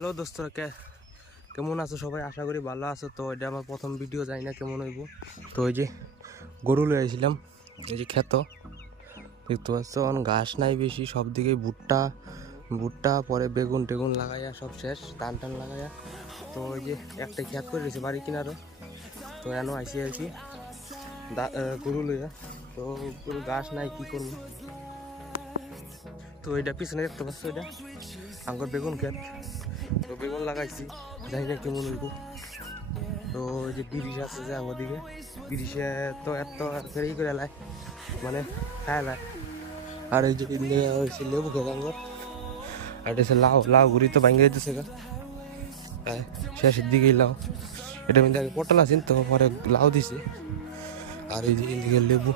Hello দোস্তরা, কেমন আছো সবাই? আশা করি ভালো আছো। তো এটা আমার প্রথম ভিডিও, জানি না কেমন হইব। তো এই যে গরু লয়ে আইছিলাম, এই যে ক্ষেত দেখতে পাচ্ছ, ঘাস নাই বেশি, সব দিকে ভুট্টা ভুট্টা, পরে বেগুন টেগুন লাগাইয়া সব শেষ, ধান টান লাগাইয়া। তো ওই যে একটা ক্ষেত করে রয়েছে বাড়ি কিনারও। তো এনো আইসি আর কি গরু লইয়া। তো গরু ঘাস নাই, কি করবো। তো এটা পিছনে দেখতে পাচ্ছ, এটা আমার বেগুন ক্ষেত। তো বেগুন লাগাইছি, জানি না কেমন হইব। তো ওই যে বিরিশ আছে যে আমার দিকে, বিরিশে তো এত ই করে লাই, মানে খায় লাই। আর এই যে হয়েছে লেবু খেত আঙ্গর, আর এটা হচ্ছে লাউ। লাউ ঘুরি তো ভাঙ্গে দিতেছে গা, শেষের দিকেই লাউ। এটা মধ্যে আগে পটল আছেন, তো পরে লাউ দিছে। আর এই যে এদিকে লেবু,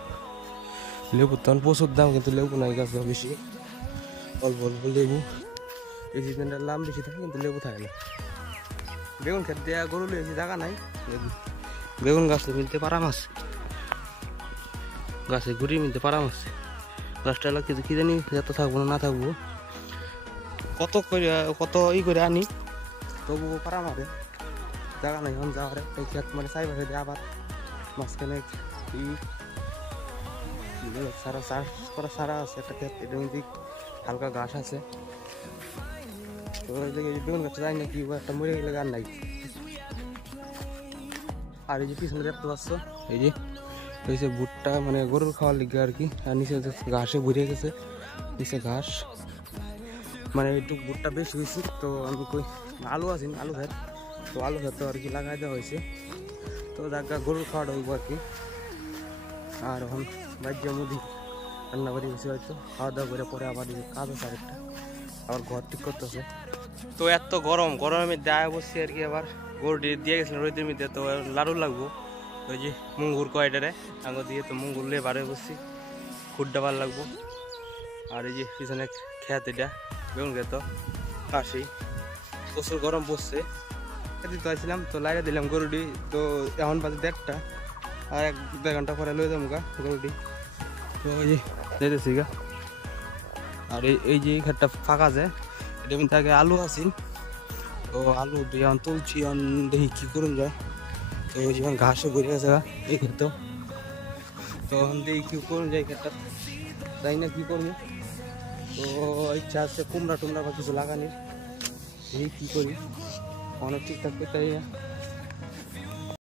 লেবুর তখন প্রচুর দাম, কিন্তু লেবু নাই গাছ বেশি, অল্প অল্প লেবু। এই সিজনটা লাম বেশি থাকে, কিন্তু লেবু থাকে না। বেগুন খেত দেওয়া গরু লিয়েছি, জায়গা নাই। বেগুন গাছে মিলতে পারাম আছে, গাছে ঘুরি মিলতে পারাম আছে। গাছটা লাগছে কি জানি যত থাকবো না থাকবো, কত করে কত করে আনি, তবুও পারাম হবে। জায়গা নাই এখন যাওয়ার, এই খেত মানে চাই পাশে দিয়ে আবার মাঝখানে সারা চাষ করা সারা আছে একটা ক্ষেত, এটার মধ্যে হালকা ঘাস আছে। তো বেগুন গাছটা যাই না কি একটা মরে গেলে গান নাই। আর এই যে পিছনে দেখতে পাচ্ছ, এই যে হয়েছে ভুট্টা, মানে গরুর খাওয়ার লিগে আর কি। আর নিচে ঘাসে ভরে গেছে, নিচে ঘাস, মানে একটু ভুট্টা বেশি হয়েছে। তো আমি কই আলু আছি, আলু খেত, তো আলু খেত আর কি লাগাই দেওয়া হয়েছে। তো জায়গা গরুর খাওয়াটা হইব আর কি। আর এখন বাজ্য মুদি রান্না করে গেছি, হয়তো খাওয়া দাওয়া করে পরে আবার কাজ আছে আরেকটা, আবার ঘর ঠিক করতেছে। তো এত গরমের মধ্যে আয় বসছি আর কি। আবার গরু দিয়ে গেছিলাম রোদের মধ্যে, তো লাড়ু লাগবো। ওই যে মুঙ্গুর কয়টারে আঙুর দিয়ে, তো মুঙ্গুর লিয়ে বারে বসছি, খুঁড়টা বার লাগবো। আর এই যে পিছনে খেত, এটা বেগুন খেত পাশেই, প্রচুর গরম পড়ছে। দিতে আসছিলাম, তো লাইরে দিলাম গরুটি। তো এখন বাজে 1:30, আর 1-2 ঘন্টা পরে লয়ে যাবো গা গরুটি। তো ওই যে যেতেছি গা। আর এই যে খেতটা ফাঁকা যায়, এটা কিন্তু আগে আলু আসিন। তো আলু দিয়ে তুলছি, দেখি কি করুন যায়। তো ওই যেমন ঘাসও ঘুরে গেছে এই ক্ষেত, তো দেখি কি করুন যায় ক্ষেতটা, তাই না কি করবো। তো ইচ্ছা আছে কুমড়া টুমড়া বা কিছু লাগানির, এই কি করি অনেক ঠিকঠাক করতে